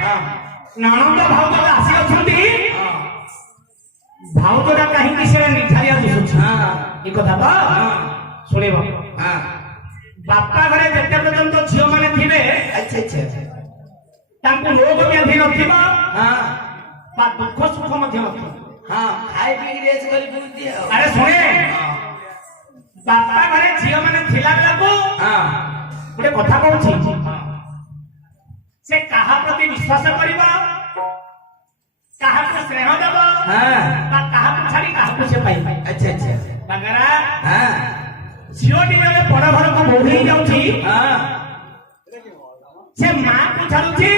नणंद भाउज आसी अछंती भाउजरा कहीं से निठारिया दिसुछ ए कथा बा सुनिबो बापा घरे जेते पर्यंत झियो माने थिबे अच्छा अच्छा तांको रोग व्याधि नथिबा बा दुख सुख मध्य नथिबा खाई पी रेस करी बुद्धि अरे सुने बापा घरे झियो माने थिला लागो गोटे कथा कहूची से कहा प्रति विश्वास करिबा कहा को स्नेह देबो बा कहा को छाड़ी कहा को से पाई अच्छा अच्छा बगरा झियोटी जब बड़ घर को बोही जाउची से मां को छाड़ुची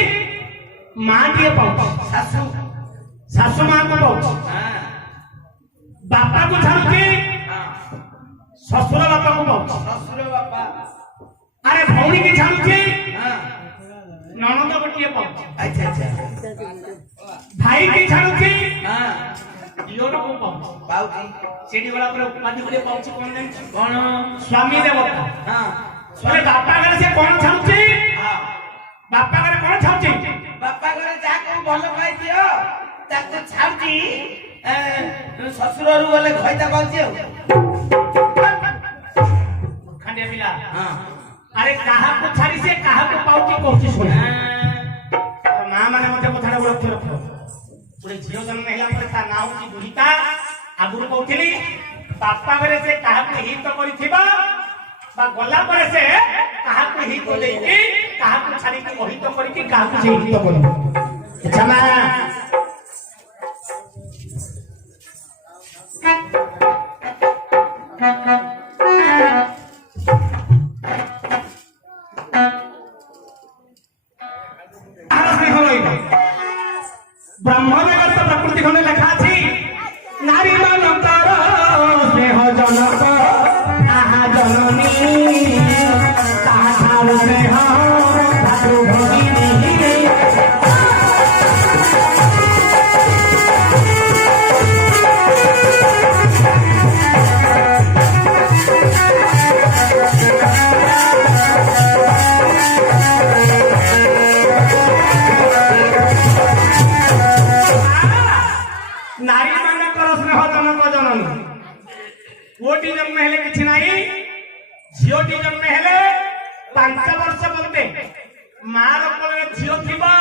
मां के पाउ सासू सासू मां को पाउ बापा को छाड़ुची ससुर बापा को पाउ ससुर बापा अरे भौणी की छाड़ुची ननद गोटिए पाउ अच्छा अच्छा भाई की छाड़ुची दियोर को पाउ पाउची सेडी वाला पर उपाधि गुले पाउची कोन ने कौन स्वामी देवता अरे बापा घर से कौन छाउची बापा घर कौन छाउची बापा घरे जा को भल पाई दियो ताको छाउची ससुर रु गले खैता पाउची खंडे पिला अरे कहा को छाड़ी से कहा को पाउची कोची सुन मां माने मते कथाडा बोलत रखो पुरे झियो जन्म हैला पर ता नाउ की बुहिता आगुर कहथिली बापा घरे से कहा को हित करिथिबा बा गला पर से कहा को हित देकी कहा को छाड़ी के मोहित करके कहा को से हित करो क्षमा ब्रह्मदेव प्रकृति खंडे लिखा थी नारी मानकर स्नेह जनक आहा जननी ताहा स्नेह भातृ भगिनी नारी मानकर स्नेह जनक जननी गोटी जन्म हेले किछि नाही झियोटी जन्म हेले 5 वर्ष बंते मार कोले झियो थिबा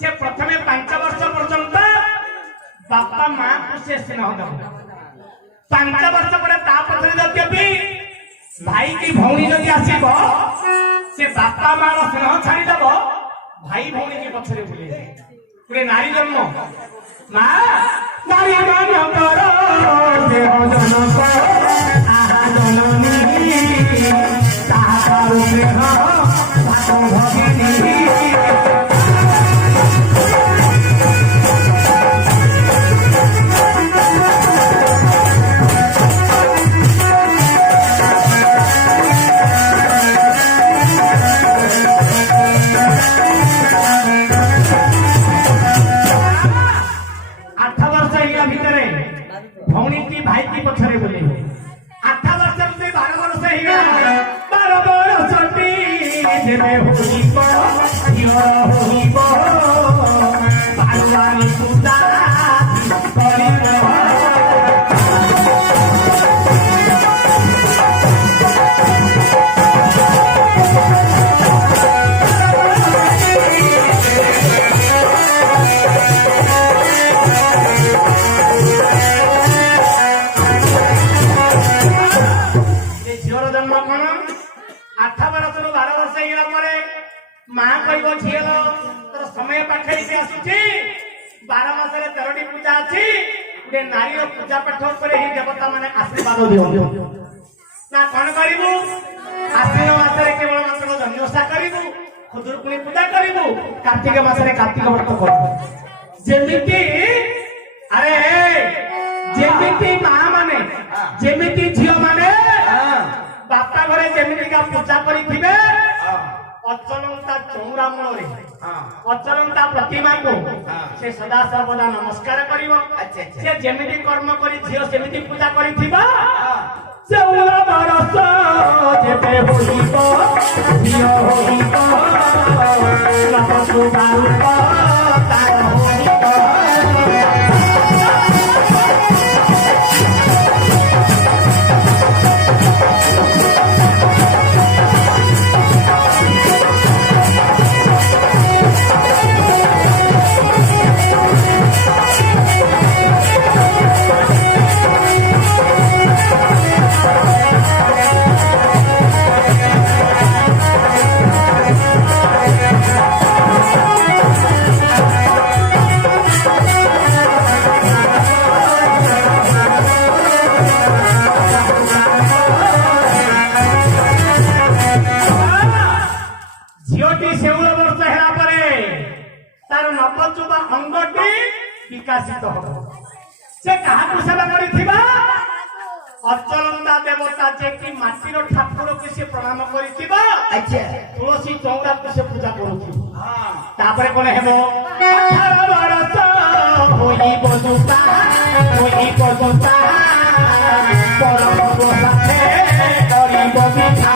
से प्रथमे 5 वर्ष पर्यंत बापा मां को से स्नेह दब 5 वर्ष पर ता पथरे जति भाई की भौणी जति आसीबो से बापा मां रो स्नेह छाड़ी दब भाई भौणी के पछरे बुले पुरे नारी जन्म नारी मानकर स्नेह जनक आहा जननी ताहा स्नेह भातृ भगिनी भाई की पछरे बोले 8 वर्ष से 12 वर्ष ही 12 वर्ष जेबे होइबो हियो होइबो भगवान पूजा करिबो मां कहबो झियो तोर समय पाखै से आसीची 12 मास रे 13टी पूजा अछि जे नारी रो पूजा पाठ करे ही देवता माने आशीर्वाद दियो ना कोन करिवु आश्विन मास रे केवल मात्र धन्यवाद करिवु खुदुरकुणी पूजा करिवु कार्तिक मास रे कार्तिक व्रत करिवु जेमिति अरे जेमिति मां माने जेमिति झियो माने बापा घरे जेमिति का पूजा करिथिबे अचलंता चौरा मूल अचलंता प्रतिमा को से सदा सर्वदा नमस्कार करिवो से जेमिति कर्म करी झियो सेमिति पूजा करिथिबा ଚଉଳ ବରଷ ଯେବେ ହୋଇବ ଝିଅ ହୋଇବ ନବକୁ ବାଳୁକ ତାର ହୋଇବ। ଝିଅଟି 16 ବର୍ଷ ହେଲା ପରେ ତାର ନବଯୁବା ଅଙ୍ଗଟି ବିକାଶିତ ହବ। ସେ କାହାକୁ ସେବା କରିଥିବା? ଅଚଳନ୍ତା ଦେବତା ଯେ କି ମାଟିର ଠାକୁରକୁ ସେ ପ୍ରଣାମ କରିଥିବ। ଆଚ୍ଛା ତୁଳସୀ ଚଉରାକୁ ସେ ପୂଜା କରୁଥିବ। ହଁ ତାପରେ କଣ ହେବ? 18 ବର୍ଷ ହୋଇବ ଯୋତା ହୋଇବ ଯୋତା ପରମ ସାଥେ କରିବ ବିଧା।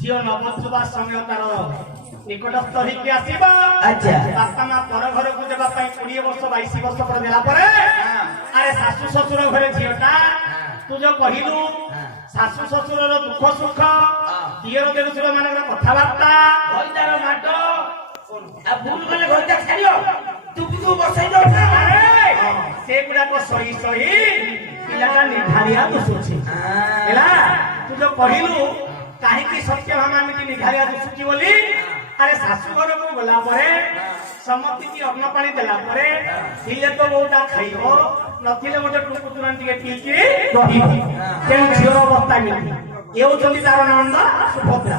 ଝିଅ ନବଯୁବା ସମୟ ତାର ନିକଟସ୍ଥ ହେଇକି ଆସିବ। ଆଚ୍ଛା ବାପା ମା ପର ଘରକୁ ଦେବା ପାଇଁ 20 ବର୍ଷ 22 ବର୍ଷ ପରେ ଦେଲା ପରେ ଆରେ ଶାଶୁ ଶ୍ୱଶୁର ଘରେ ଝିଅଟା ତୁ ଯୋଉ କହିଲୁ ଶାଶୁ ଶ୍ୱଶୁରର ଦୁଃଖ ସୁଖ ଦିଅର ଦେଢଶୁର ମାନଙ୍କର କଥାବାର୍ତ୍ତା ଘଇତାର ମାଟ ଆଉ ଭୁଲ କଲେ ଘଇତା ଛାଡିବ ତୁ ବସେଇ ଦଉ ନା। ସେଗୁଡାକ ସହି ସହି ପିଲାଟା ନିର୍ଦ୍ଧାରିଆ ଦୁଶୁଛି ହେଲା। ତୁ ଯୋଉ କହିଲୁ କାହିଁକି ସତ୍ୟଭାମା ଏମିତି ନିଘାରିଆ ଦିଶୁଛି ବୋଲି? ଆରେ ଶାଶୁ ଘରକୁ ଗଲା ପରେ ସମସ୍ତିକି ଅନ୍ନ ପାଣି ଦେଲା ପରେ ଥିଲେ ତ ବୋଉଟା ଖାଇବ ନଥିଲେ ଗୋଟେ ଟୁକୁତୁରାଣି ଟିକେ ପିଇକି ରହିବ। ତେଣୁ ଝିଅର ଅବସ୍ଥା ଏମିତି। ଏ ହଉଛନ୍ତି ତାର ନଣନ୍ଦ ସୁଭଦ୍ରା।